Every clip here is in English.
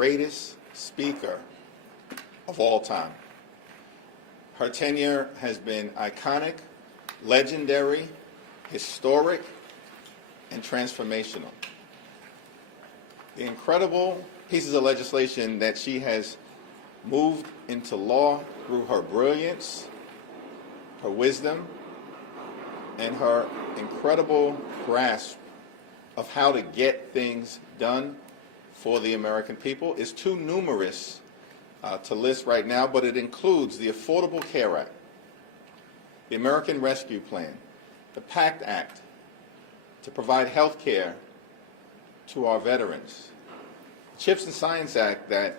greatest speaker of all time. Her tenure has been iconic, legendary, historic, and transformational. The incredible pieces of legislation that she has moved into law through her brilliance, her wisdom, and her incredible grasp of how to get things done for the American people is too numerous to list right now, but it includes the Affordable Care Act, the American Rescue Plan, the PACT Act to provide health care to our veterans, the CHIPS and Science Act that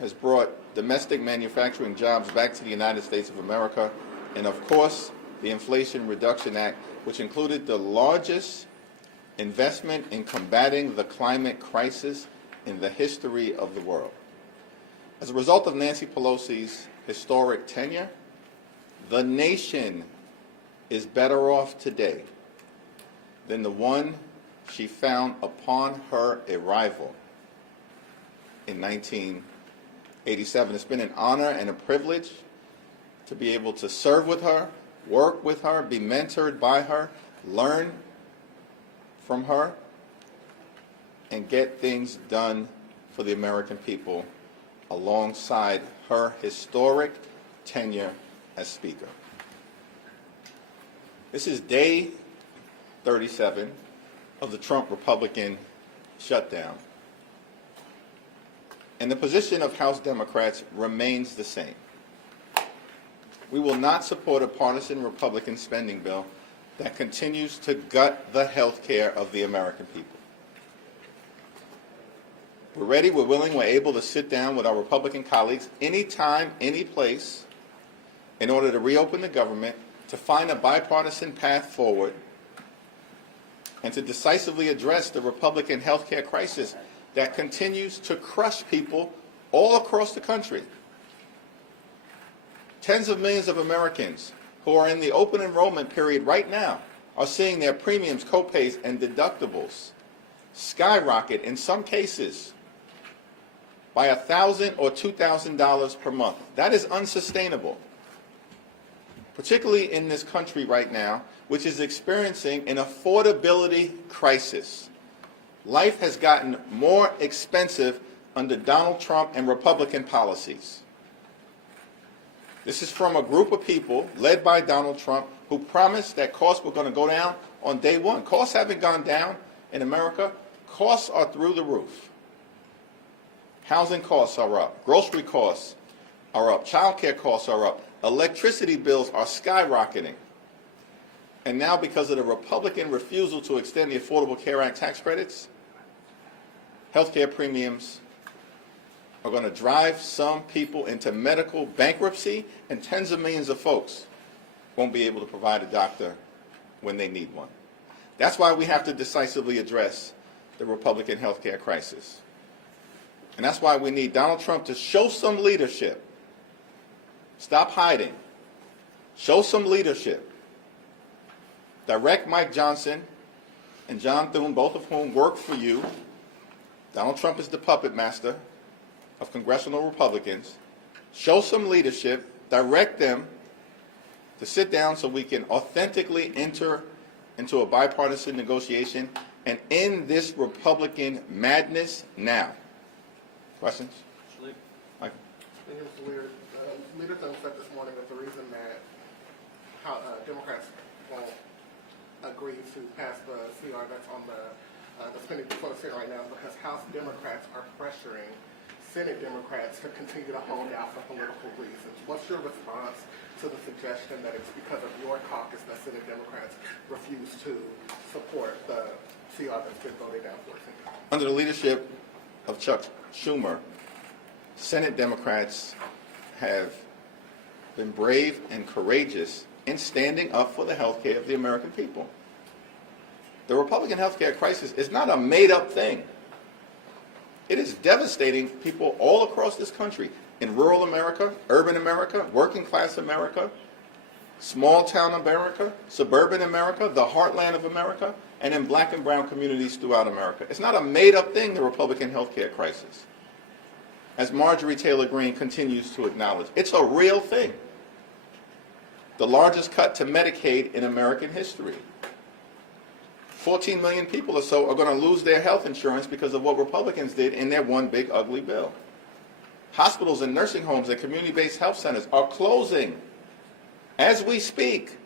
has brought domestic manufacturing jobs back to the United States of America, and of course, the Inflation Reduction Act, which included the largest investment in combating the climate crisis in the history of the world. As a result of Nancy Pelosi's historic tenure, the nation is better off today than the one she found upon her arrival in 1987. It's been an honor and a privilege to be able to serve with her, work with her, be mentored by her, learn from her, and get things done for the American people alongside her historic tenure as Speaker. This is day 37 of the Trump Republican shutdown. And the position of House Democrats remains the same. We will not support a partisan Republican spending bill that continues to gut the health care of the American people. We're ready, we're willing, we're able to sit down with our Republican colleagues anytime, any place, in order to reopen the government, to find a bipartisan path forward, and to decisively address the Republican health care crisis that continues to crush people all across the country. Tens of millions of Americans who are in the open enrollment period right now are seeing their premiums, copays, and deductibles skyrocket, in some cases, by $1,000 or $2,000 per month. That is unsustainable, particularly in this country right now, which is experiencing an affordability crisis. Life has gotten more expensive under Donald Trump and Republican policies. This is from a group of people led by Donald Trump who promised that costs were going to go down on day one. Costs haven't gone down in America. Costs are through the roof. Housing costs are up. Grocery costs are up. Child care costs are up. Electricity bills are skyrocketing. And now, because of the Republican refusal to extend the Affordable Care Act tax credits, health care premiums are going to drive some people into medical bankruptcy, and tens of millions of folks won't be able to provide a doctor when they need one. That's why we have to decisively address the Republican health care crisis. And that's why we need Donald Trump to show some leadership. Stop hiding. Show some leadership. Direct Mike Johnson and John Thune, both of whom work for you. Donald Trump is the puppet master of congressional Republicans. Show some leadership. Direct them to sit down so we can authentically enter into a bipartisan negotiation and end this Republican madness now. Questions? Michael? Mr. Leader, Leader said this morning that the reason that Democrats won't agree to pass the CR that's on the spending before the Senate right now is because House Democrats are pressuring Senate Democrats to continue to hold out for political reasons. What's your response to the suggestion that it's because of your caucus that Senate Democrats refuse to support the CR that's been voted down for? Under the leadership of Chuck Schumer, Senate Democrats have been brave and courageous in standing up for the health care of the American people. The Republican health care crisis is not a made-up thing. It is devastating people all across this country, in rural America, urban America, working class America, small town America, suburban America, the heartland of America, and in black and brown communities throughout America. It's not a made-up thing, the Republican health care crisis. as Marjorie Taylor Greene continues to acknowledge. It's a real thing. The largest cut to Medicaid in American history. 14 million people or so are going to lose their health insurance because of what Republicans did in their one big ugly bill. Hospitals and nursing homes and community-based health centers are closing as we speak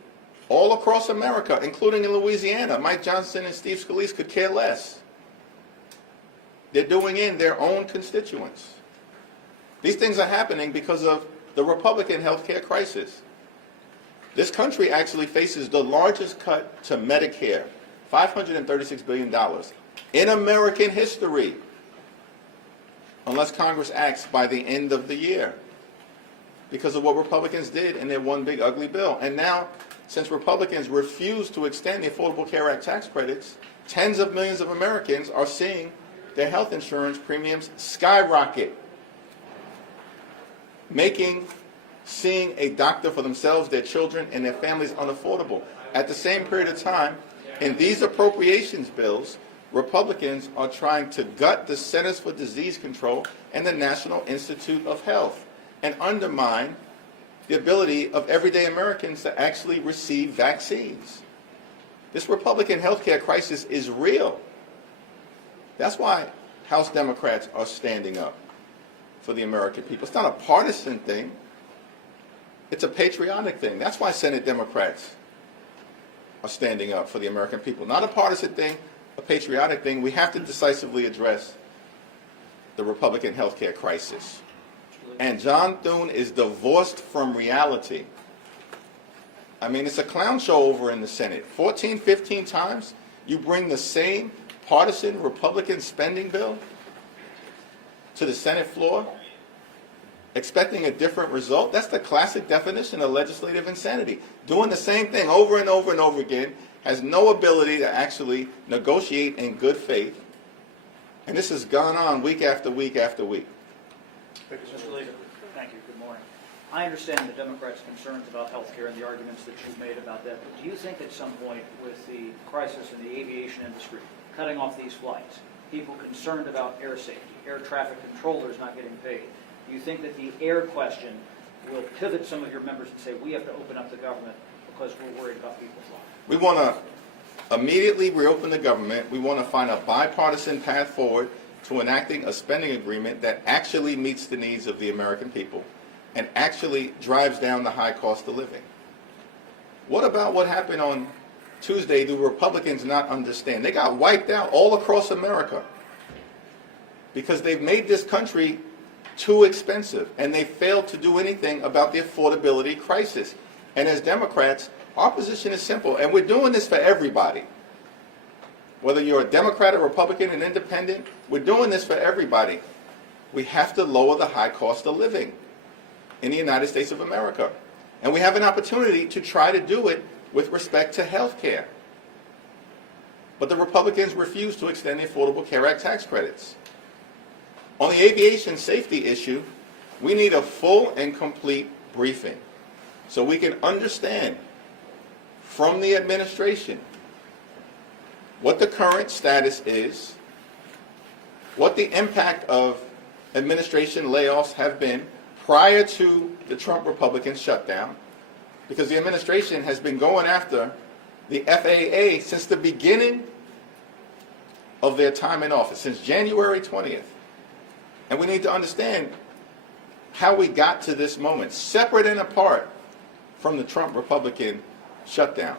all across America, including in Louisiana. Mike Johnson and Steve Scalise could care less. They're doing in their own constituents. These things are happening because of the Republican health care crisis. This country actually faces the largest cut to Medicare, $536 billion, in American history, unless Congress acts by the end of the year, because of what Republicans did in their one big ugly bill. And now, since Republicans refuse to extend the Affordable Care Act tax credits, tens of millions of Americans are seeing their health insurance premiums skyrocket, making seeing a doctor for themselves, their children, and their families unaffordable. At the same period of time, in these appropriations bills, Republicans are trying to gut the Centers for Disease Control and the National Institute of Health and undermine the ability of everyday Americans to actually receive vaccines. This Republican health care crisis is real. That's why House Democrats are standing up for the American people. It's not a partisan thing. It's a patriotic thing. That's why Senate Democrats are standing up for the American people. Not a partisan thing, a patriotic thing. We have to decisively address the Republican health care crisis. And John Thune is divorced from reality. I mean, it's a clown show over in the Senate. 14, 15 times you bring the same partisan Republican spending bill to the Senate floor, expecting a different result. That's the classic definition of legislative insanity. Doing the same thing over and over and over again, has no ability to actually negotiate in good faith. And this has gone on week after week after week. Mr. Leader, thank you. Good morning. I understand the Democrats' concerns about health care and the arguments that you've made about that, but do you think at some point with the crisis in the aviation industry, cutting off these flights, people concerned about air safety, air traffic controllers not getting paid, do you think that the air question will pivot some of your members and say, we have to open up the government because we're worried about people flying? We want to immediately reopen the government. We want to find a bipartisan path forward to enacting a spending agreement that actually meets the needs of the American people and actually drives down the high cost of living. What about what happened on Tuesday? Do Republicans not understand? They got wiped out all across America because they've made this country too expensive, and they failed to do anything about the affordability crisis. And as Democrats, our position is simple, and we're doing this for everybody. Whether you're a Democrat, a Republican, an independent, we're doing this for everybody. We have to lower the high cost of living in the United States of America. And we have an opportunity to try to do it with respect to health care. But the Republicans refuse to extend the Affordable Care Act tax credits. On the aviation safety issue, we need a full and complete briefing so we can understand from the administration what the current status is, what the impact of administration layoffs have been prior to the Trump Republican shutdown, because the administration has been going after the FAA since the beginning of their time in office, since January 20th. And we need to understand how we got to this moment, separate and apart from the Trump Republican shutdown.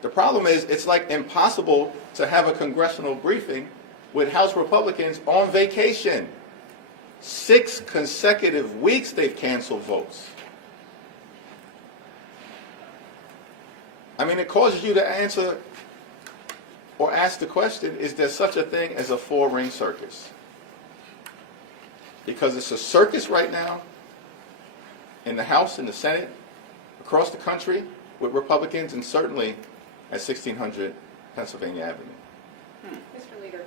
The problem is it's like impossible to have a congressional briefing with House Republicans on vacation. 6 consecutive weeks they've canceled votes. I mean, it causes you to answer or ask the question, is there such a thing as a 4-ring circus? Because it's a circus right now in the House, in the Senate, across the country with Republicans, and certainly at 1600 Pennsylvania Avenue. Mr. Leader,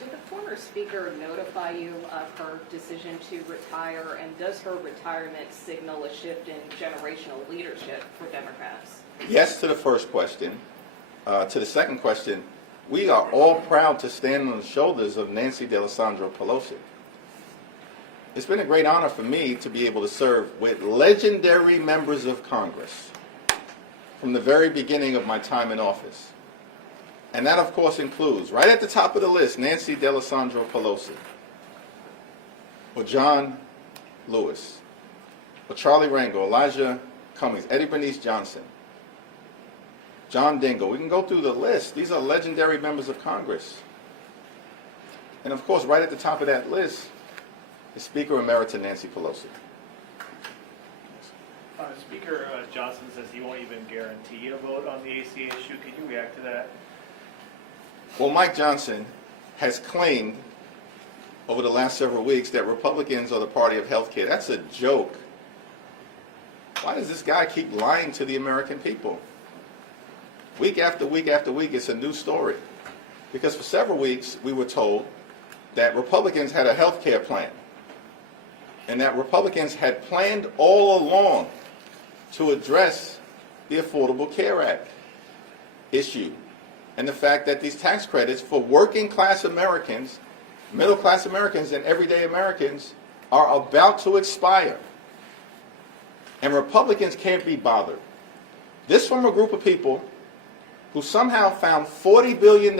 did the former speaker notify you of her decision to retire, and does her retirement signal a shift in generational leadership for Democrats? Yes to the first question. To the second question, we are all proud to stand on the shoulders of Nancy D'Alessandro Pelosi. it's been a great honor for me to be able to serve with legendary members of Congress from the very beginning of my time in office. And that, of course, includes, right at the top of the list, Nancy Pelosi, or John Lewis, or Charlie Rangel, Elijah Cummings, Eddie Bernice Johnson, John Dingell. We can go through the list. These are legendary members of Congress. And of course, right at the top of that list is Speaker Emerita Nancy Pelosi. Speaker Johnson says he won't even guarantee a vote on the ACA issue. Can you react to that? Well, Mike Johnson has claimed over the last several weeks that Republicans are the party of health care. That's a joke. Why does this guy keep lying to the American people? Week after week after week, it's a new story. Because for several weeks, we were told that Republicans had a health care plan, and that Republicans had planned all along to address the Affordable Care Act issue, and the fact that these tax credits for working class Americans, middle class Americans, and everyday Americans are about to expire. And Republicans can't be bothered. This from a group of people who somehow found $40 billion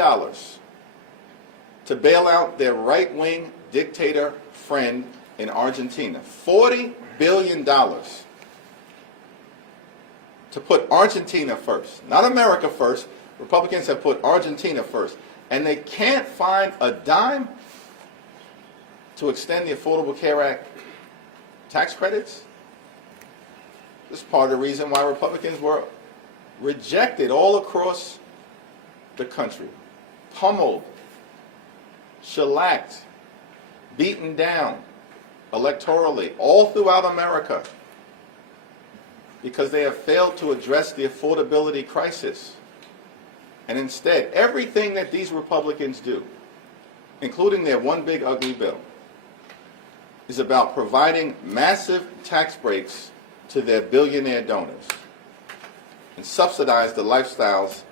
to bail out their right-wing dictator friend in Argentina. $40 billion to put Argentina first. Not America first. Republicans have put Argentina first. And they can't find a dime to extend the Affordable Care Act tax credits. This is part of the reason why Republicans were rejected all across the country. Pummeled, shellacked, beaten down electorally all throughout America because they have failed to address the affordability crisis. And instead, everything that these Republicans do, including their one big ugly bill, is about providing massive tax breaks to their billionaire donors and subsidize the lifestyles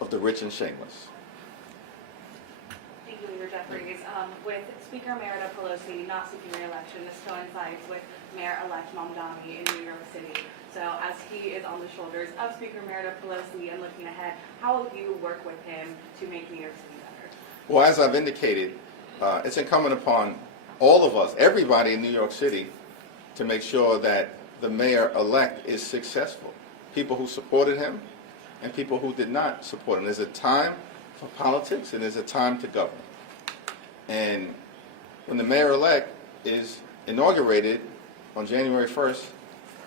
of the rich and shameless. Thank you, Leader Jeffries. With Speaker Emerita Pelosi not seeking re-election, this coincides with Mayor-elect Mamdani in New York City. So as he is on the shoulders of Speaker Emerita Pelosi and looking ahead, how will you work with him to make New York City better? Well, as I've indicated, it's incumbent upon all of us, everybody in New York City, to make sure that the mayor-elect is successful. People who supported him and people who did not support him. There's a time for politics and there's a time to govern. And when the mayor-elect is inaugurated on January 1st,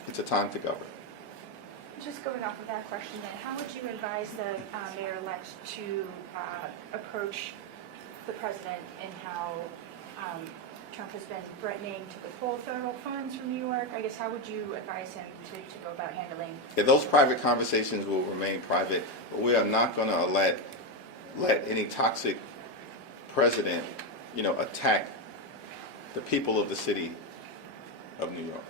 it's a time to govern. Just going off of that question then, how would you advise the mayor-elect to approach the president and how Trump has been threatening to withhold federal funds from New York? I guess how would you advise him to go about handling? Yeah, those private conversations will remain private, but we are not going to let any toxic president, attack the people of the city of New York.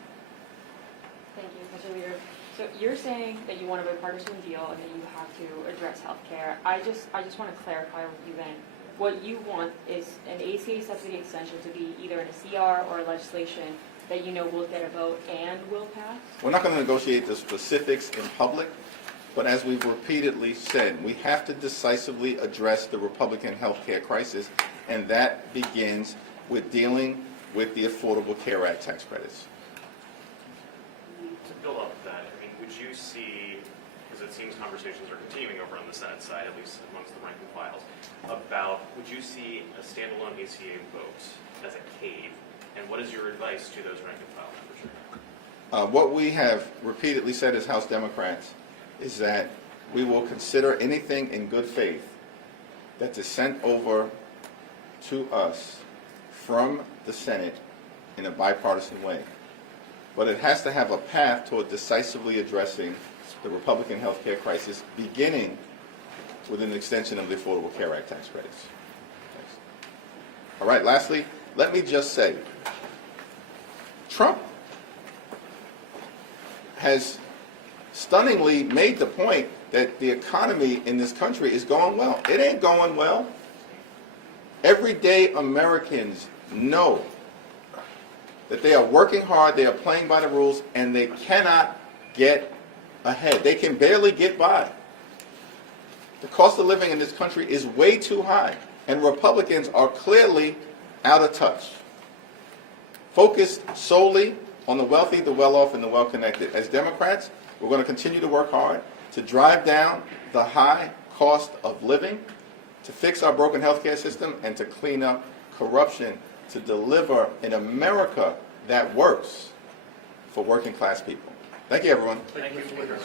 Thank you, Mr. Leader. So you're saying that you want a bipartisan deal and that you have to address health care. I just want to clarify with you then. What you want is an ACA subsidy extension to be either in a CR or a legislation that will get a vote and will pass? We're not going to negotiate the specifics in public, but as we've repeatedly said, we have to decisively address the Republican health care crisis, and that begins with dealing with the Affordable Care Act tax credits. To build off of that, would you see, because it seems conversations are continuing over on the Senate side, at least amongst the rank and files, about would you see a standalone ACA vote as a cave, and what is your advice to those rank and file members? What we have repeatedly said as House Democrats is that we will consider anything in good faith that is sent over to us from the Senate in a bipartisan way. But it has to have a path toward decisively addressing the Republican health care crisis, beginning with an extension of the Affordable Care Act tax credits. Thanks. All right, lastly, let me just say, Trump has stunningly made the point that the economy in this country is going well. It ain't going well. Everyday Americans know that they are working hard, they are playing by the rules, and they cannot get ahead. They can barely get by. The cost of living in this country is way too high, and Republicans are clearly out of touch. Focused solely on the wealthy, the well-off, and the well-connected. As Democrats, we're going to continue to work hard to drive down the high cost of living, to fix our broken healthcare system, and to clean up corruption, to deliver an America that works for working class people. Thank you, everyone. Thank you for your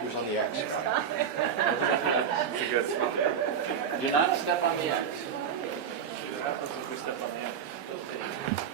He was on the X. It's a good spot. Do not step on the X. What happens if we step on the end?